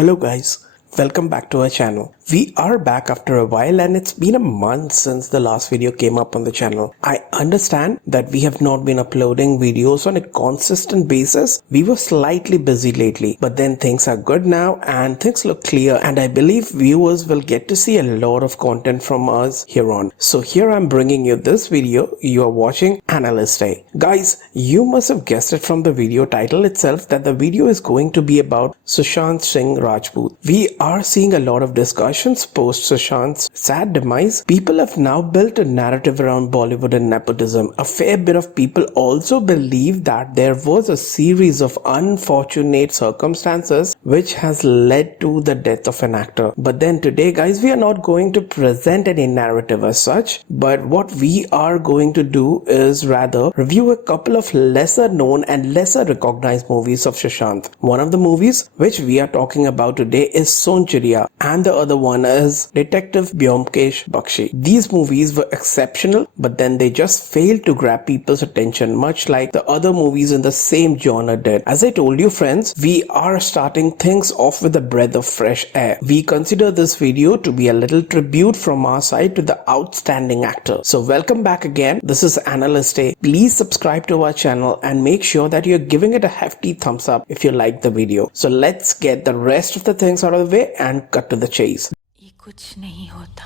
Hello guys, welcome back to our channel. We are back after a while and it's been a month since the last video came up on the channel. I understand that we have not been uploading videos on a consistent basis. We were slightly busy lately, but then things are good now and things look clear, and I believe viewers will get to see a lot of content from us here on. So here I'm bringing you this video. You are watching Analyst Day. Guys, you must have guessed it from the video title itself that the video is going to be about Sushant Singh Rajput. We are seeing a lot of discussions post Sushant's sad demise. People have now built a narrative around Bollywood and nepotism. A fair bit of people also believe that there was a series of unfortunate circumstances which has led to the death of an actor. But then today, guys, we are not going to present any narrative as such, but what we are going to do is rather review a couple of lesser known and lesser recognized movies of Sushant. One of the movies which we are talking about today is Sonchiriya, and the other one is Detective Byomkesh Bakshi. These movies were exceptional, but then they just failed to grab people's attention, much like the other movies in the same genre did. As I told you friends, we are starting things off with a breath of fresh air. We consider this video to be a little tribute from our side to the outstanding actor. So welcome back again. This is Analyst Day. Please subscribe to our channel and make sure that you're giving it a hefty thumbs up if you like the video. So let's get the rest of the things out of the way and cut to the chase. कुछ नहीं होता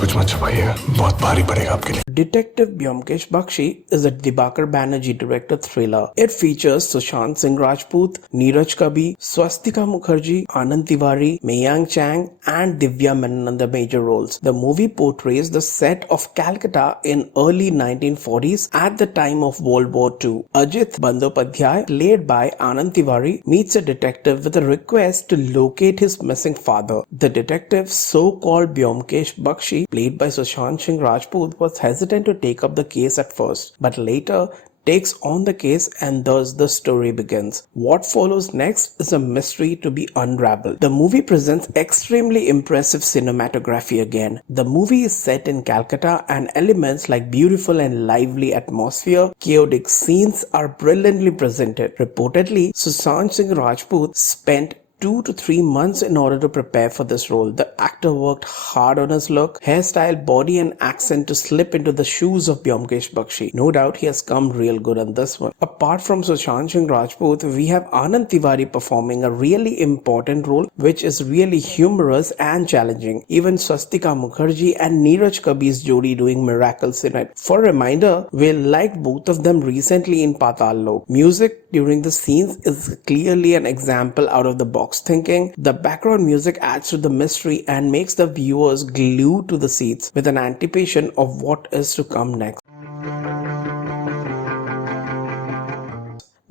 कुछ मत छुपाइएगा, बहुत भारी पड़ेगा आपके लिए। Detective Byomkesh Bakshi is a Dibakar Banerjee directed thriller. It features Sushant Singh Rajput, Neeraj Kabi, Swastika Mukherjee, Anand Tiwari, Mayank Chang, and Divya Menon in the major roles. The movie portrays the set of Calcutta in early 1940s at the time of World War II. Ajit Bandyopadhyay, played by Anand Tiwari, meets a detective with a request to locate his missing father. The detective, so-called Byomkesh Bakshi, played by Sushant Singh Rajput, was hesitant to take up the case at first, but later takes on the case, and thus the story begins. What follows next is a mystery to be unraveled. The movie presents extremely impressive cinematography again. The movie is set in Calcutta, and elements like beautiful and lively atmosphere, chaotic scenes are brilliantly presented. Reportedly, Sushant Singh Rajput spent 2 to 3 months in order to prepare for this role. The actor worked hard on his look, hairstyle, body and accent to slip into the shoes of Byomkesh Bakshi. No doubt he has come real good on this one. Apart from Sushant Singh Rajput, we have Anand Tiwari performing a really important role which is really humorous and challenging. Even Swastika Mukherjee and Neeraj Kabi's jodi doing miracles in it. For a reminder, we liked both of them recently in Patal Lok. Music during the scenes is clearly an example out of the box thinking. The background music adds to the mystery and makes the viewers glued to the seats with an anticipation of what is to come next.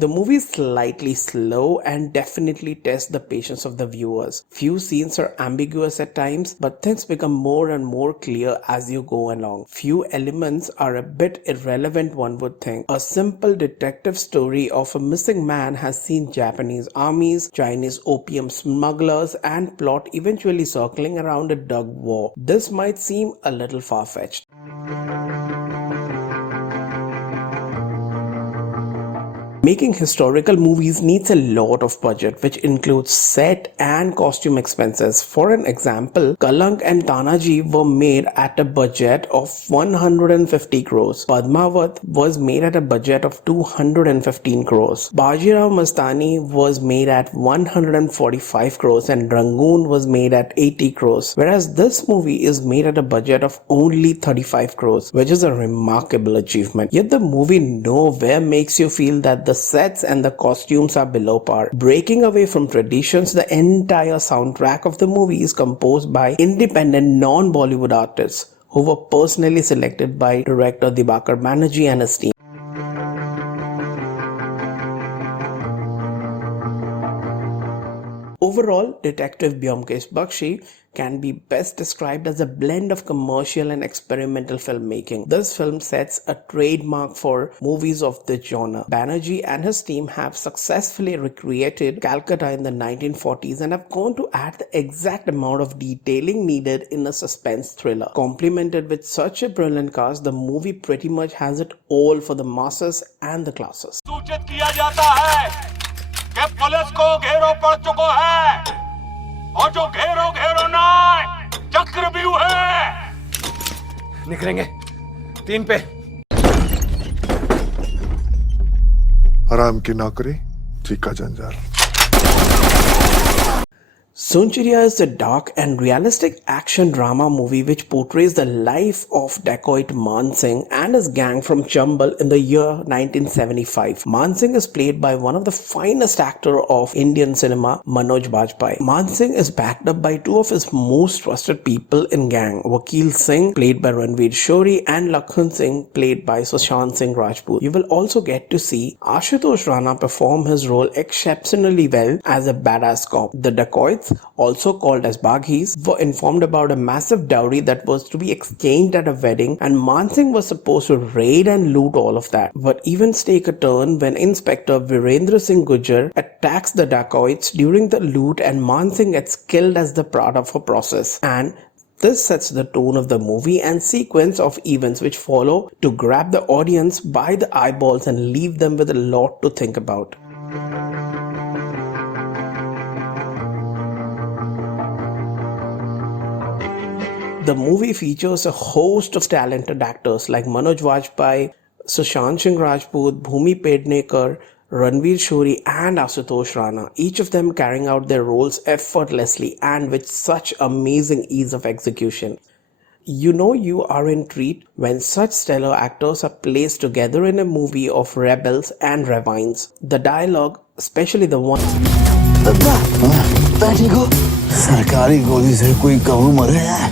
The movie is slightly slow and definitely tests the patience of the viewers. Few scenes are ambiguous at times, but things become more and more clear as you go along. Few elements are a bit irrelevant, one would think. A simple detective story of a missing man has seen Japanese armies, Chinese opium smugglers, and plot eventually circling around a drug war. This might seem a little far-fetched. Making historical movies needs a lot of budget, which includes set and costume expenses. For an example, Kalank and Tanaji were made at a budget of 150 crores. Padmavat was made at a budget of 215 crores. Bajirao Mastani was made at 145 crores and Rangoon was made at 80 crores. Whereas this movie is made at a budget of only 35 crores, which is a remarkable achievement. Yet the movie nowhere makes you feel that the sets and the costumes are below par. Breaking away from traditions, the entire soundtrack of the movie is composed by independent non-Bollywood artists who were personally selected by director Dibakar Banerjee and his team. Overall, Detective Byomkesh Bakshi can be best described as a blend of commercial and experimental filmmaking. This film sets a trademark for movies of this genre. Banerjee and his team have successfully recreated Calcutta in the 1940s and have gone to add the exact amount of detailing needed in a suspense thriller. Complemented with such a brilliant cast, the movie pretty much has it all for the masses and the classes. सूचित किया जाता है कि police को घेरो पड़ चुका है और जो घेरो ना चक्रव्यूह है। निकलेंगे 3 पे। हराम की नौकरी चीका जंजाल। Sonchiriya is a dark and realistic action drama movie which portrays the life of dacoit Man Singh and his gang from Chambal in the year 1975. Man Singh is played by one of the finest actors of Indian cinema, Manoj Bajpayee. Man Singh is backed up by two of his most trusted people in gang, Vakil Singh played by Ranveer Shori and Lakhan Singh played by Sushant Singh Rajput. You will also get to see Ashutosh Rana perform his role exceptionally well as a badass cop. The dacoits, also called as Baghis, were informed about a massive dowry that was to be exchanged at a wedding, and Man Singh was supposed to raid and loot all of that. But events take a turn when Inspector Virendra Singh Gujjar attacks the dacoits during the loot and Man Singh gets killed as the part of a process. And this sets the tone of the movie and sequence of events which follow to grab the audience by the eyeballs and leave them with a lot to think about. The movie features a host of talented actors like Manoj Bajpayee, Sushant Singh Rajput, Bhumi Pednekar, Ranveer Shori and Ashutosh Rana, each of them carrying out their roles effortlessly and with such amazing ease of execution. You know you are in treat when such stellar actors are placed together in a movie of rebels and ravines. The dialogue, especially the one सरकारी गोली से कोई कबू मरे हैं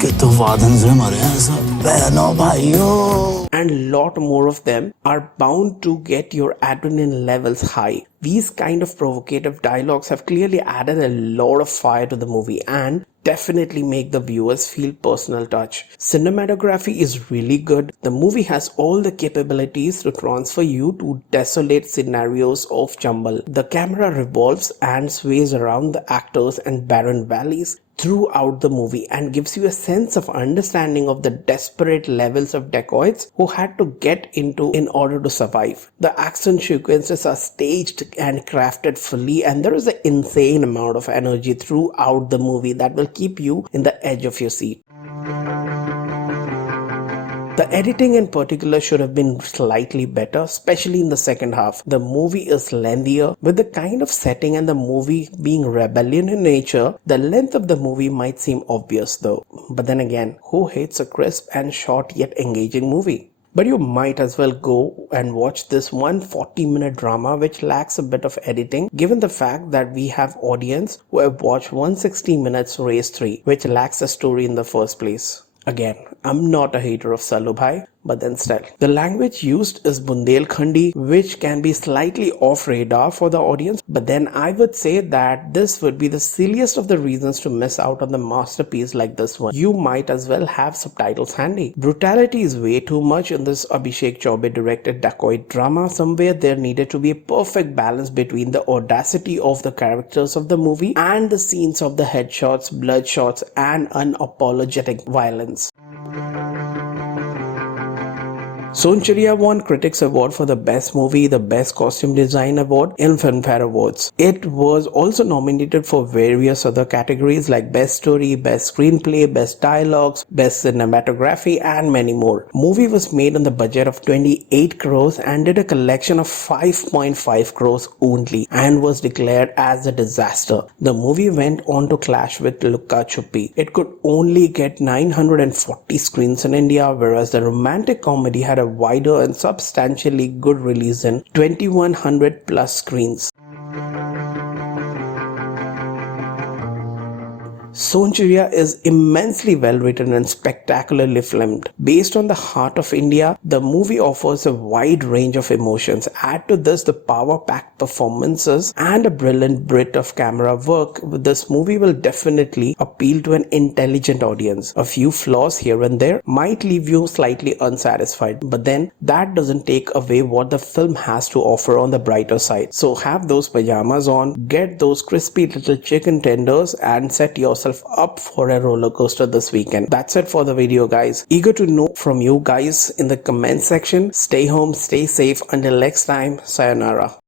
कि तो वादन से मरे हैं सब बहनों भाइयों and lot more of them are bound to get your adrenaline levels high. These kind of provocative dialogues have clearly added a lot of fire to the movie and definitely make the viewers feel personal touch. Cinematography is really good. The movie has all the capabilities to transfer you to desolate scenarios of Chambal. The camera revolves and sways around the actors and barren valleys throughout the movie and gives you a sense of understanding of the desperate levels of dacoits who had to get into in order to survive. The action sequences are staged and crafted fully, and there is an insane amount of energy throughout the movie that will keep you in the edge of your seat. The editing in particular should have been slightly better, especially in the second half. The movie is lengthier. With the kind of setting and the movie being rebellion in nature, the length of the movie might seem obvious though. But then again, who hates a crisp and short yet engaging movie? But you might as well go and watch this 140-minute drama which lacks a bit of editing, given the fact that we have audience who have watched 160 minutes Race 3, which lacks a story in the first place. Again, I'm not a hater of Salubhai, but then still. The language used is Bundelkhandi, which can be slightly off radar for the audience, but then I would say that this would be the silliest of the reasons to miss out on the masterpiece like this one. You might as well have subtitles handy. Brutality is way too much in this Abhishek Chaubey directed dacoit drama. Somewhere there needed to be a perfect balance between the audacity of the characters of the movie and the scenes of the headshots, bloodshots and unapologetic violence. Sonchiriya won Critics Award for the Best Movie, the Best Costume Design Award in Filmfare Awards. It was also nominated for various other categories like Best Story, Best Screenplay, Best Dialogues, Best Cinematography and many more. Movie was made on the budget of 28 crores and did a collection of 5.5 crores only and was declared as a disaster. The movie went on to clash with Lukka Chuppi. It could only get 940 screens in India, whereas the romantic comedy had a wider and substantially good release in 2100 plus screens. Sonchiriya is immensely well written and spectacularly filmed. Based on the heart of India, the movie offers a wide range of emotions. Add to this the power-packed performances and a brilliant bit of camera work. This movie will definitely appeal to an intelligent audience. A few flaws here and there might leave you slightly unsatisfied, but then that doesn't take away what the film has to offer on the brighter side. So have those pajamas on, get those crispy little chicken tenders, and set yourself up for a roller coaster this weekend. That's it for the video, guys. Eager to know from you guys in the comment section. Stay home, stay safe. Until next time, sayonara.